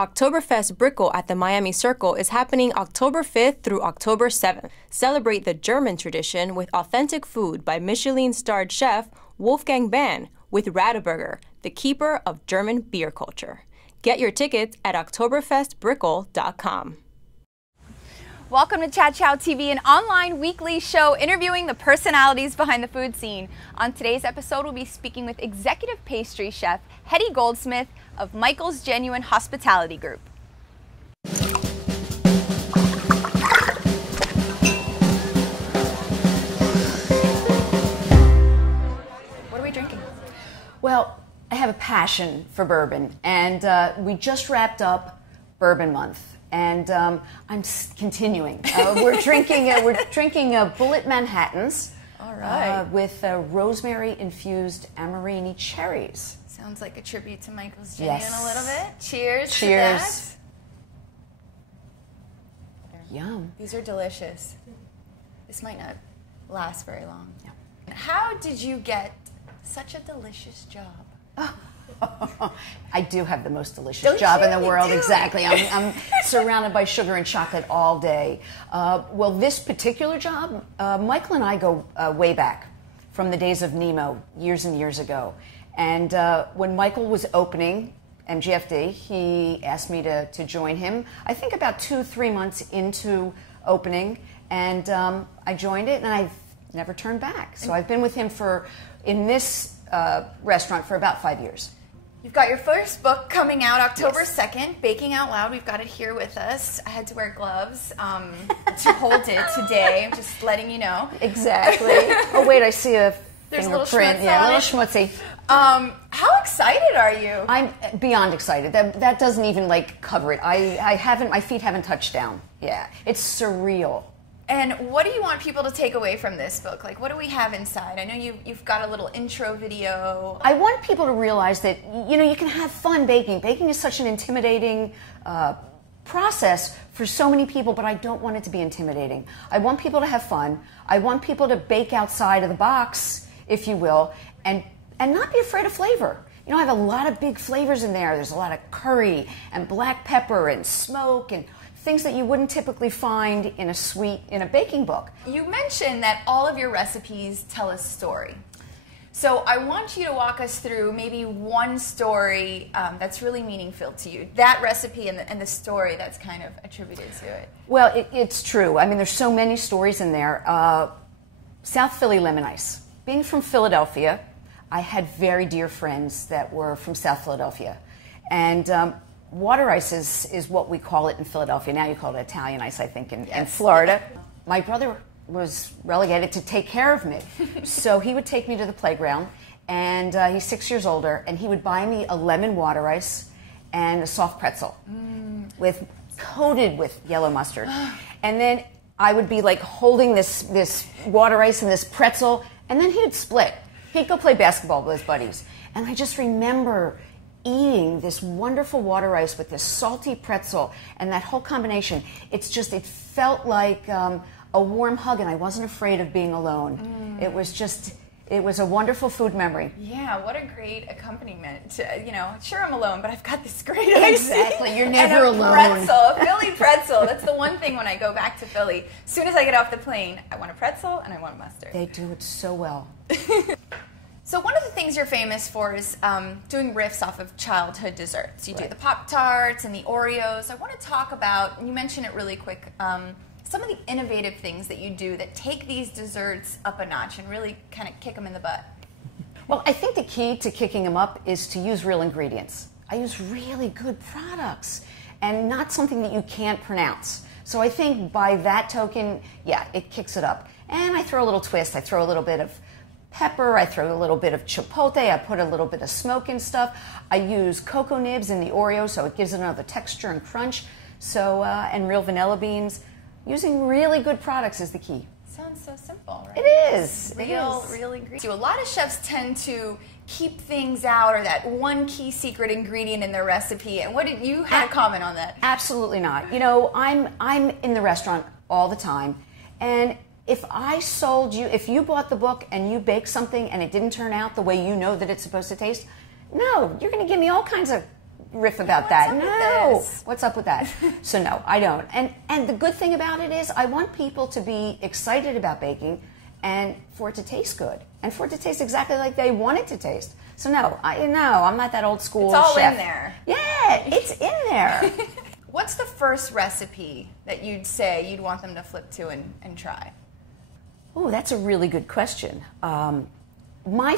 Oktoberfest Brickel at the Miami Circle is happening October 5th through October 7th. Celebrate the German tradition with authentic food by Michelin-starred chef Wolfgang Bahn with Radeberger, the keeper of German beer culture. Get your tickets at oktoberfestbrickel.com. Welcome to Chow Chow TV, an online weekly show interviewing the personalities behind the food scene. On today's episode, we'll be speaking with executive pastry chef Hedy Goldsmith of Michael's Genuine Hospitality Group. What are we drinking? Well, I have a passion for bourbon, and we just wrapped up Bourbon Month. And I'm continuing. We're drinking Bullet Manhattans. All right. With rosemary-infused Amorini cherries. Sounds like a tribute to Michael's Genuine a little bit. Cheers. Cheers. To that. Yum. These are delicious. This might not last very long. Yeah. How did you get such a delicious job? I do have the most delicious job in the world. Exactly. I'm surrounded by sugar and chocolate all day. Well, this particular job, Michael and I go way back from the days of Nemo, years and years ago. And when Michael was opening MGFD, he asked me to join him, I think about 2-3 months into opening. And I joined it, and I've never turned back. So I've been with him in this restaurant for about 5 years. You've got your first book coming out October 2nd, Baking Out Loud. We've got it here with us. I had to wear gloves to hold it today. I'm just letting you know. Exactly. Oh, wait, I see a There's fingerprint. A little schmutzy. How excited are you? I'm beyond excited. That doesn't even, cover it. My feet haven't touched down. Yeah. It's surreal. And what do you want people to take away from this book? What do we have inside? I know you've got a little intro video. I want people to realize that, you can have fun baking. Baking is such an intimidating process for so many people, but I don't want it to be intimidating. I want people to have fun. I want people to bake outside of the box, if you will, and not be afraid of flavor. I have a lot of big flavors in there. There's a lot of curry and black pepper and smoke and things that you wouldn't typically find in a baking book. You mentioned that all of your recipes tell a story. So I want you to walk us through maybe one story that's really meaningful to you. That recipe and the story that's kind of attributed to it. Well, it's true. I mean, there's so many stories in there. South Philly lemon ice. Being from Philadelphia, I had very dear friends that were from South Philadelphia. And water ice is what we call it in Philadelphia. Now you call it Italian ice, I think, in Florida. My brother was relegated to take care of me. So he would take me to the playground, and he's 6 years older, and he would buy me a lemon water ice and a soft pretzel coated with yellow mustard. And then I would be holding this water ice and this pretzel, and then he would split. He'd go play basketball with his buddies. And I just remember eating this wonderful water ice with this salty pretzel and that whole combination. It felt like a warm hug, and I wasn't afraid of being alone. It was a wonderful food memory. Yeah, what a great accompaniment. Sure I'm alone, but I've got this great ice. Exactly, you're never alone. A Philly pretzel. That's the one thing when I go back to Philly. As soon as I get off the plane, I want a pretzel and I want mustard. They do it so well. So one of the things you're famous for is doing riffs off of childhood desserts. You do the Pop-Tarts and the Oreos. I want to talk about, and you mentioned it really quick, some of the innovative things that you do that take these desserts up a notch and really kind of kick them in the butt. Well, I think the key to kicking them up is to use real ingredients. I use really good products and not something that you can't pronounce. So I think by that token, yeah, it kicks it up. And I throw a little twist. I throw a little bit of pepper, I throw a little bit of chipotle, I put a little bit of smoke and stuff. I use cocoa nibs in the Oreo, so it gives it another texture and crunch. So, and real vanilla beans. Using really good products is the key. Sounds so simple, right? It is. Real ingredients. A lot of chefs tend to keep things out, or that one key secret ingredient in their recipe. And what did you have a comment on that? Absolutely not. I'm in the restaurant all the time, and if you bought the book and you baked something and it didn't turn out the way you know that it's supposed to taste, no, you're going to give me all kinds of riff about that. What's up No, with this? what's up with that? So no, I don't. And the good thing about it is I want people to be excited about baking and for it to taste good and for it to taste exactly like they want it to taste. So no, I'm not that old school It's all chef. in there. Yeah, it's in there. What's the first recipe that you'd say you'd want them to flip to and try? Oh, that's a really good question. My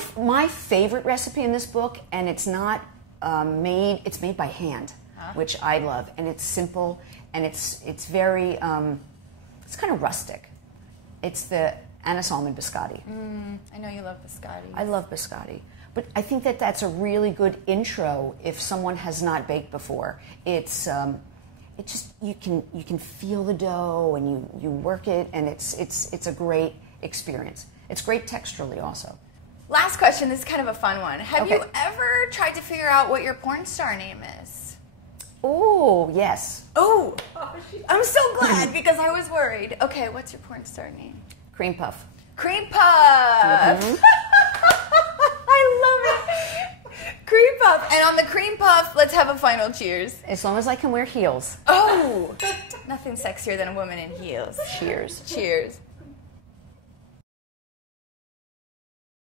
favorite recipe in this book, and it's not it's made by hand, which I love, and it's simple, and it's very, it's kind of rustic. It's the anise almond biscotti. I know you love biscotti. I love biscotti. But I think that that's a really good intro if someone has not baked before. It's just you can feel the dough and you work it, and it's a great experience. It's great texturally also. Last question. This is kind of a fun one. Have Okay. you ever tried to figure out what your porn star name is? Oh, yes. Oh, I'm so glad because I was worried. Okay, what's your porn star name? Cream puff. Cream Puff. I love it. Cream Puff. And on the Cream Puff, let's have a final cheers. As long as I can wear heels. Oh, nothing sexier than a woman in heels. Cheers. Cheers.